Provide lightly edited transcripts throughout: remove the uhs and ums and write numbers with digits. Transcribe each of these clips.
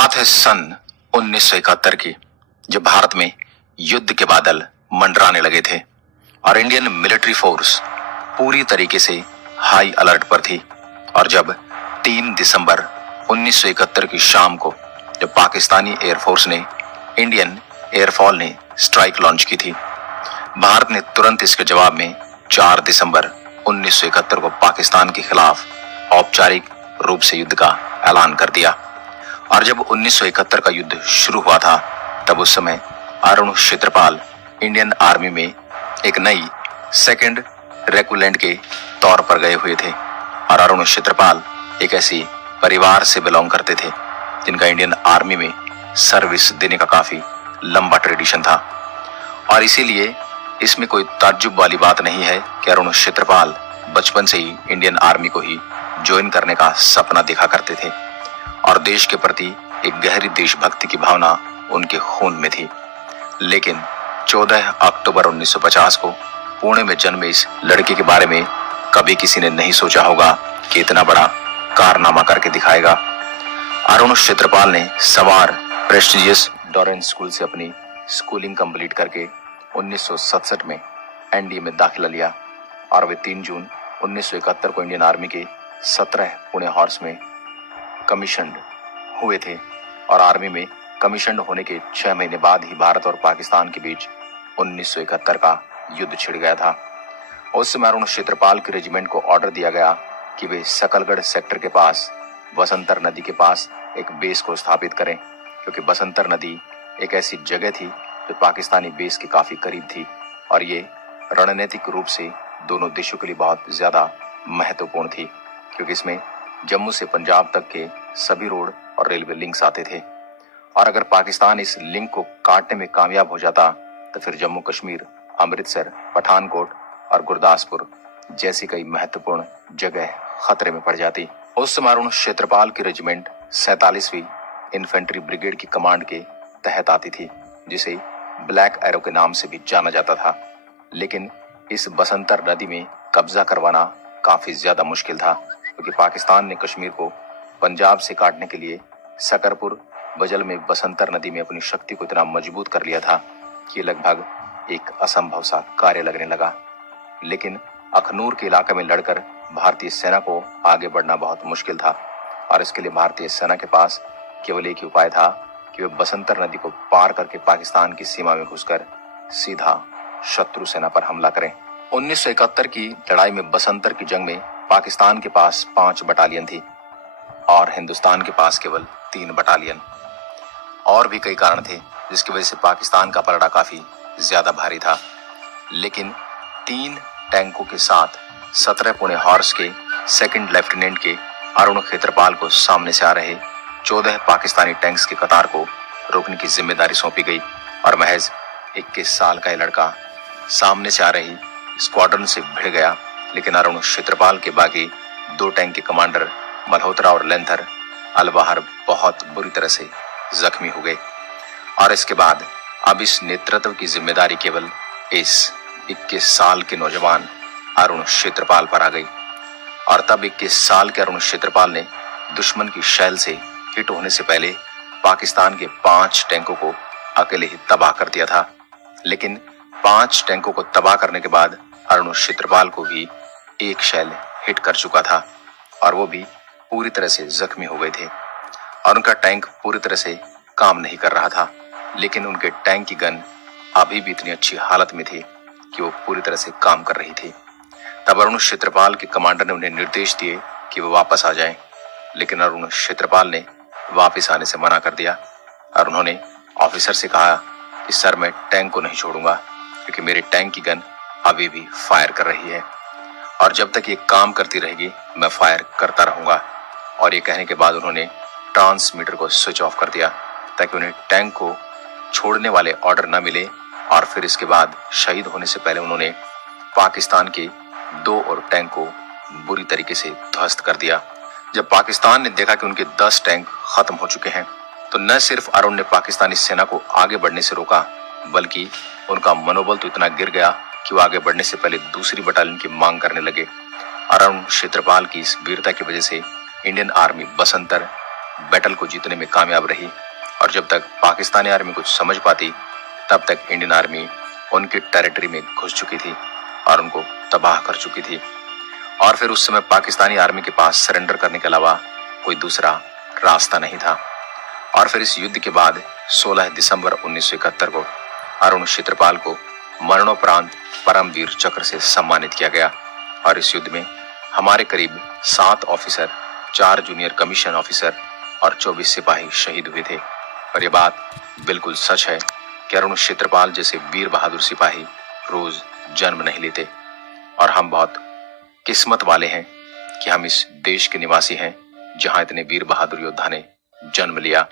बात है सन 1971 की, जब भारत में युद्ध के बादल मंडराने लगे थे और इंडियन मिलिट्री फोर्स पूरी तरीके से हाई अलर्ट पर थी। और जब 3 दिसंबर 1971 की शाम को जब पाकिस्तानी एयरफोर्स ने इंडियन एयरफॉल ने स्ट्राइक लॉन्च की थी, भारत ने तुरंत इसके जवाब में 4 दिसंबर 1971 को पाकिस्तान के खिलाफ औपचारिक रूप से युद्ध का ऐलान कर दिया। और जब 1971 का युद्ध शुरू हुआ था, तब उस समय अरुण क्षेत्रपाल इंडियन आर्मी में एक नई सेकंड रेकुलेंट के तौर पर गए हुए थे। और अरुण क्षेत्रपाल एक ऐसी परिवार से बिलोंग करते थे जिनका इंडियन आर्मी में सर्विस देने का काफी लंबा ट्रेडिशन था। और इसीलिए इसमें कोई ताज्जुब वाली बात नहीं है कि अरुण क्षेत्रपाल बचपन से ही इंडियन आर्मी को ही ज्वाइन करने का सपना देखा करते थे और देश के प्रति एक गहरी देशभक्ति की भावना उनके खून में थी। लेकिन 14 अक्टूबर 1950 को पुणे में जन्मे इस लड़के के बारे में कभी किसी ने नहीं सोचा होगा कि इतना बड़ा कारनामा करके दिखाएगा। अरुण क्षेत्रपाल ने सवार प्रेस्टिजियस डॉरेंट स्कूल से अपनी स्कूलिंग कंप्लीट करके 1967 में एनडीए में दाखिला लिया और वे 3 जून 1971 को इंडियन आर्मी के 17 पुणे हॉर्स में कमीशन्ड हुए थे। और आर्मी में कमीशन्ड होने के 6 महीने बाद ही भारत और पाकिस्तान के बीच 1971 का युद्ध छिड़ गया था। उस समय अरुण क्षेत्रपाल के रेजिमेंट को ऑर्डर दिया गया कि वे सकलगढ़ सेक्टर के पास बसंतर नदी के पास एक बेस को स्थापित करें, क्योंकि बसंतर नदी एक ऐसी जगह थी जो पाकिस्तानी बेस के काफी करीब थी और ये रणनीतिक रूप से दोनों देशों के लिए बहुत ज्यादा महत्वपूर्ण थी, क्योंकि इसमें जम्मू से पंजाब तक के सभी रोड और रेलवे लिंक्स आते थे। और अगर पाकिस्तान इस लिंक को काटने में कामयाब हो जाता तो फिर जम्मू कश्मीर, अमृतसर, पठानकोट और गुरदासपुर जैसी कई महत्वपूर्ण जगह खतरे में पड़ जाती। उस समय अरुण क्षेत्रपाल की रेजिमेंट 47वीं इन्फेंट्री ब्रिगेड की कमांड के तहत आती थी, जिसे ब्लैक एरो के नाम से भी जाना जाता था। लेकिन इस बसंतर नदी में कब्जा करवाना काफी ज्यादा मुश्किल था, क्योंकि पाकिस्तान ने कश्मीर को पंजाब से काटने के लिए सकरपुर बजल में बसंतर नदी में अपनी शक्ति को इतना मजबूत कर लिया था कि लगभग एक असंभव सा कार्य लगने लगा। लेकिन अखनूर के इलाके में लड़कर भारतीय सेना को आगे बढ़ना बहुत मुश्किल था और इसके लिए भारतीय सेना के पास केवल एक ही उपाय था कि वे बसंतर नदी को पार करके पाकिस्तान की सीमा में घुसकर सीधा शत्रु सेना पर हमला करें। 1971 की लड़ाई में बसंतर की जंग में पाकिस्तान के पास 5 बटालियन थी और हिंदुस्तान के पास केवल 3 बटालियन। और भी कई कारण थे जिसकी वजह से पाकिस्तान का पलड़ा काफी ज्यादा भारी था। लेकिन 3 टैंकों के साथ 17 पुणे हॉर्स के सेकंड लेफ्टिनेंट के अरुण क्षेत्रपाल को सामने से आ रहे 14 पाकिस्तानी टैंक्स के कतार को रोकने की जिम्मेदारी सौंपी गई और महज 21 साल का यह लड़का सामने से आ रही स्क्वाड्रन से भिड़ गया। लेकिन अरुण क्षेत्रपाल के बाकी 2 टैंक के कमांडर मल्होत्रा और लेंथर अलवाहर बहुत बुरी तरह से जख्मी हो गए। और इसके बाद अब इस नेतृत्व की जिम्मेदारी केवल इस 21 साल के नौजवान अरुण क्षेत्रपाल पर आ गई। और तब 21 साल के अरुण क्षेत्रपाल ने दुश्मन की शैल से हिट होने से पहले पाकिस्तान के 5 टैंकों को अकेले ही तबाह कर दिया था। लेकिन 5 टैंकों को तबाह करने के बाद अरुण क्षेत्रपाल को भी एक शैल हिट कर चुका था और वो भी पूरी तरह से जख्मी हो गए थे और उनका टैंक पूरी तरह से काम नहीं कर रहा था। लेकिन उनके टैंक की गन अभी भी इतनी अच्छी हालत में थी कि वो पूरी तरह से काम कर रही थी। तब अरुण क्षेत्रपाल के कमांडर ने उन्हें निर्देश दिए कि वो वापस आ जाएं। लेकिन अरुण क्षेत्रपाल ने वापस आने से मना कर दिया और उन्होंने ऑफिसर से कहा कि सर, मैं टैंक को नहीं छोड़ूंगा क्योंकि मेरे टैंक की गन अभी भी फायर कर रही है और जब तक ये काम करती रहेगी मैं फायर करता रहूंगा। और ये कहने के बाद उन्होंने ट्रांसमीटर को स्विच ऑफ कर दिया ताकि उन्हें टैंक को छोड़ने वाले ऑर्डर न मिले। और फिर इसके बाद शहीद होने से पहले उन्होंने पाकिस्तान के 2 और टैंक को बुरी तरीके से ध्वस्त कर दिया। जब पाकिस्तान ने देखा कि उनके 10 टैंक खत्म हो चुके हैं तो न सिर्फ अरुण ने पाकिस्तानी सेना को आगे बढ़ने से रोका, बल्कि उनका मनोबल तो इतना गिर गया कि वो आगे बढ़ने से पहले दूसरी बटालियन की मांग करने लगे। अरुण क्षेत्रपाल की इस वीरता की वजह से इंडियन आर्मी बसंतर बैटल को जीतने में कामयाब रही और जब तक पाकिस्तानी आर्मी कुछ समझ पाती तब तक इंडियन आर्मी उनकी टेरिटरी में घुस चुकी थी और उनको तबाह कर चुकी थी। और फिर उस समय पाकिस्तानी आर्मी के पास सरेंडर करने के अलावा कोई दूसरा रास्ता नहीं था। और फिर इस युद्ध के बाद 16 दिसंबर 1971 को अरुण क्षेत्रपाल को मरणोपरांत परमवीर चक्र से सम्मानित किया गया। और इस युद्ध में हमारे करीब 7 ऑफिसर, 4 जूनियर कमीशन ऑफिसर और 24 सिपाही शहीद हुए थे। और ये बात बिल्कुल सच है कि अरुण क्षेत्रपाल जैसे वीर बहादुर सिपाही रोज जन्म नहीं लेते और हम बहुत किस्मत वाले हैं कि हम इस देश के निवासी हैं जहां इतने वीर बहादुर योद्धा ने जन्म लिया।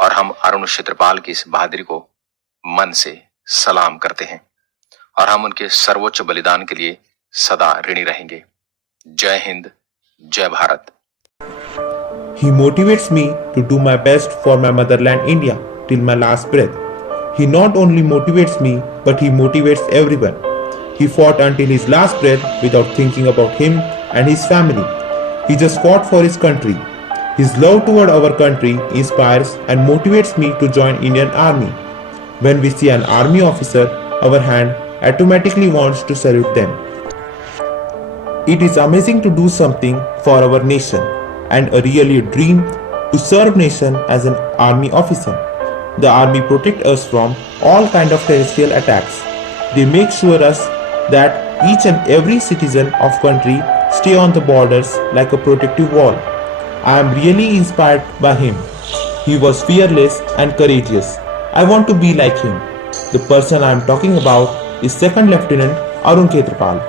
और हम अरुण क्षेत्रपाल की इस बहादुरी को मन से सलाम करते हैं और हम उनके सर्वोच्च बलिदान के लिए सदा ऋणी रहेंगे। जय हिंद, जय Bharat. He motivates me to do my best for my motherland India till my last breath. He not only motivates me, but he motivates everyone. He fought until his last breath without thinking about him and his family. He just fought for his country. His love toward our country inspires and motivates me to join Indian Army. When we see an army officer, our hand automatically wants to salute them. It is amazing to do something for our nation and a really dream to serve nation as an army officer. The army protect us from all kind of terrestrial attacks. They make sure us that each and every citizen of country stay on the borders like a protective wall. I am really inspired by him. He was fearless and courageous. I want to be like him. The person I am talking about is Second Lieutenant Arun Khetrapal.